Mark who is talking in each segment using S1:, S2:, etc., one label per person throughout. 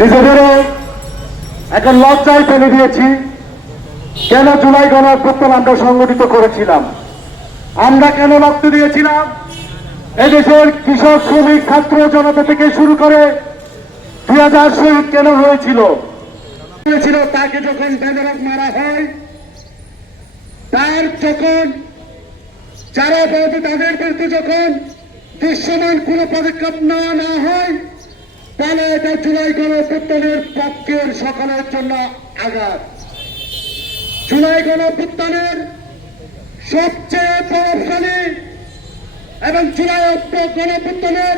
S1: নিজেদেরও একটা লজ্জায় ফেলে দিয়েছি। কেন জুলাই গণ আমরা সংগঠিত করেছিলাম? আমরা কেন রক্ত দিয়েছিলাম? এদেশের কৃষক, শ্রমিক, ছাত্র জনতা থেকে শুরু করে দুই হাজার শহীদ কেন হয়েছিল? তাকে যখন বেদরক মারা হয়, তার যখন যারা বিরোধী তাদের বিরুদ্ধে যখন দৃশ্যমান কোন পদক্ষেপ না না হয়, তাহলে জুলাই গণঅভ্যুত্থানের পক্ষের সকলের জন্য আঘাত। জুলাই গণঅভ্যুত্থানের সবচেয়ে প্রভাবশালী এবং জুলাই গণঅভ্যুত্থানের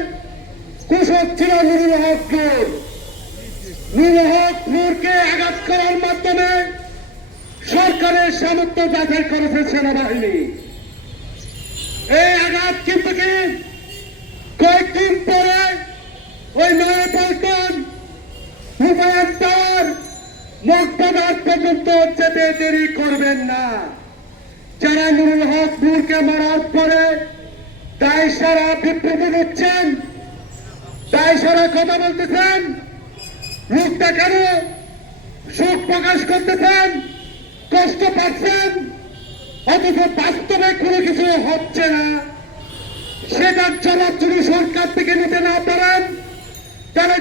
S1: কুশক ছিল নুরুল হক আঘাত করার মাধ্যমে সরকারের সামর্থ্য যাচাই করেছে সেনাবাহিনী। এই আঘাত কিন্তু কি? কয়েকদিন পরে ওই নয় পল্টন টাওয়ার মক্তদার পর্যন্ত যেতে দেরি করবেন না যারা নুরুল হক নূরকে মারার পরে দায় সারা বিপ্লবী হচ্ছেন দায় সারা কথা বলতেছেন লোকটা কেন সুখ প্রকাশ করতেছেন কষ্ট পাচ্ছেন অথচ বাস্তবে কোনো কিছু হচ্ছে না। সেটার জবাব যদি সরকার থেকে নিতে না পারেন তাহলে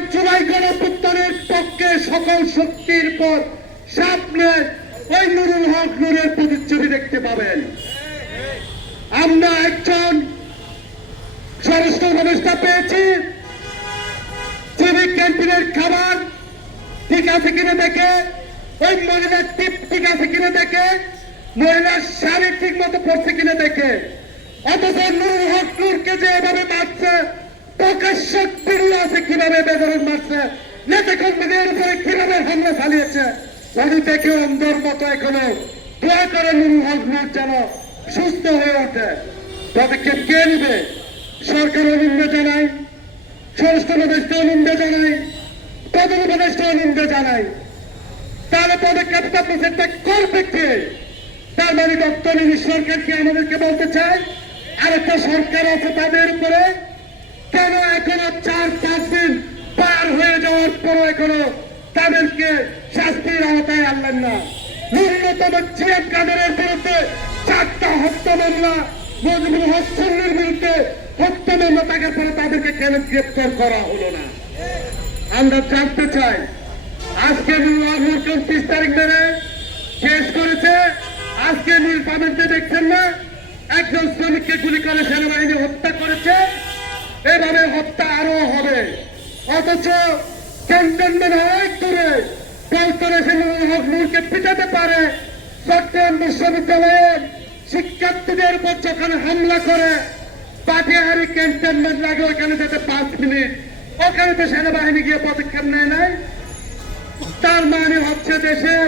S1: সকল শক্তির পর সামনে ওই নুরুল হক নুরের প্রতিচ্ছবি দেখতে পাবেন। আমরা একজন স্বরাষ্ট্র পেয়েছি। সিভিক ক্যান্টিনের খাবার ঠিক আছে কিনা দেখে, ওই মহিলার টিপ ঠিক আছে কিনা দেখে, মহিলার শাড়ি ঠিক মতো পড়ছে কিনা দেখে। অথচ নুর হক নূরকে যে এভাবে মারছে, প্রকাশ্য আছে কীভাবে বেদরণ মারছে কর্মীদের হামলা চালিয়েছে। উনি দেখে অন্ধর মতো এখনও দয়া করে নুর হক যেন সুস্থ হয়ে ওঠে। পদক্ষেপ কে নিবে? সরকার অনিন্দ জানায়, স্বরাষ্ট্র উপদেষ্টা অনিন্দ জানায়, প্রধান উপদেষ্টা অনিন্দ জানায়। তাহলে পদক্ষেপটা প্রসেসটা করবে কে তার মানে ইনি সরকার কি আমাদেরকে বলতে চায়? আরেকটা সরকার আছে তাদের উপরে। কেন এখনও চার পাঁচ দিন পার হয়ে যাওয়ার পরও এখনও তাদেরকে শাস্তির আওতায় আনলেন না। ন্যূনতম জিএম কাদেরের বিরুদ্ধে চারটা হত্যা মামলা, মজবুর হস্যের বিরুদ্ধে হত্যা মামলা থাকার পরে তাদেরকে কেন গ্রেপ্তার করা হলো না? আমরা জানতে চাই, আজকে নুরুল চব্বিশ তারিখ ধরে শেষ করেছে, আজকে নীল পাবেনতে দেখছেন না? একজন শ্রমিককে গুলি করে সেনাবাহিনী হত্যা করেছে, এভাবে হত্যা আরও হবে। অথচ ক্যান্টনমেন্ট অনেক দূরে নুরুল হক নূরকে পিটাতে পারে। চট্টগ্রাম বিশ্ববিদ্যালয়ের শিক্ষার্থীদের উপর যখন হামলা করে পাটিহারি ক্যান্টনমেন্ট লাগে, ওখানে যেতে পাঁচ মিনিট। ওখানে তো সেনাবাহিনী গিয়ে পদক্ষেপ নেয় নাই। তার মানে হচ্ছে দেশের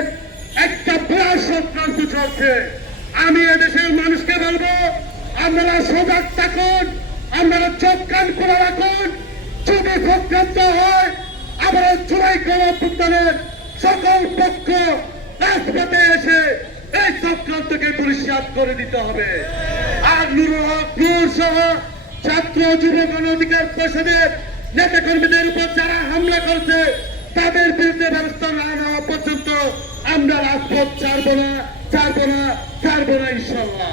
S1: একটা বিরাট চক্রান্ত চলছে। আমি এদেশের মানুষকে বলব, আপনারা সজাগ থাকুন, আপনারা চোখ কান খোলা রাখুন। যদি চক্রান্ত হয় আমরা চুরাই গণপুত্তনের সকল পক্ষ রাজপথে এসে এই চক্রান্তকে পরিষ্কার করে দিতে হবে। আর নুরুল হক সহ ছাত্র যুব অধিকার পরিষদের নেতা কর্মীদের উপর যারা হামলা করছে, তাদের বিরুদ্ধে ব্যবস্থা না নেওয়া পর্যন্ত আমরা রাজপথ ছাড়বো না ছাড়বো না ছাড়বো না ইনশাল্লাহ